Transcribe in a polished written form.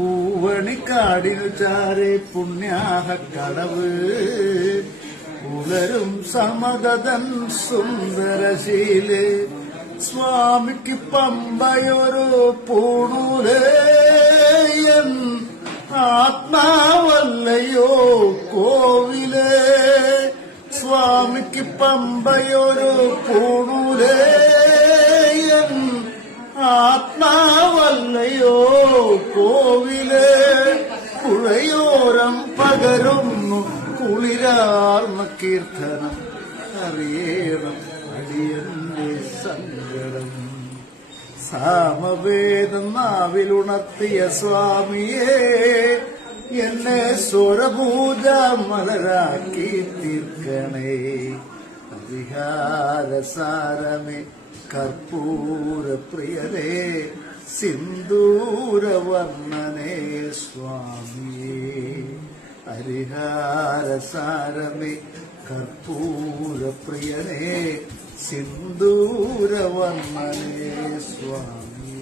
പൂവണിക്കാടിനു ചാരെ പുണ്യാഹ കടവ് പുലരും സമതൻ സുന്ദരശീല് സ്വാമിക്ക് പമ്പയൊരു പൂണൂലേയൻ ആത്മാവല്ലയോ കോവിലേ സ്വാമിക്ക് പമ്പയൊരു പൂണൂലേയൻ ആത്മാവല്ലയോ കോവിലേ പുഴയോരം പകരുന്നു കുളിരാർന്ന കീർത്തനം അറിയണം അടിയന്റെ സങ്കടം സാമവേദം നാവിലുണർത്തിയ സ്വാമിയേ എന്നെ സ്വരപൂജ മലരാക്കി തീർക്കണേ ഹരിഹാരസാരമേ കർപ്പൂര പ്രിയനേ സിന്ദൂരവർണ്ണനേ സ്വാമിയേ ഹരിഹാരസാരമേ കർപ്പൂര പ്രിയനേ സിന്ദൂരവർണ്ണനേ സ്വാമി.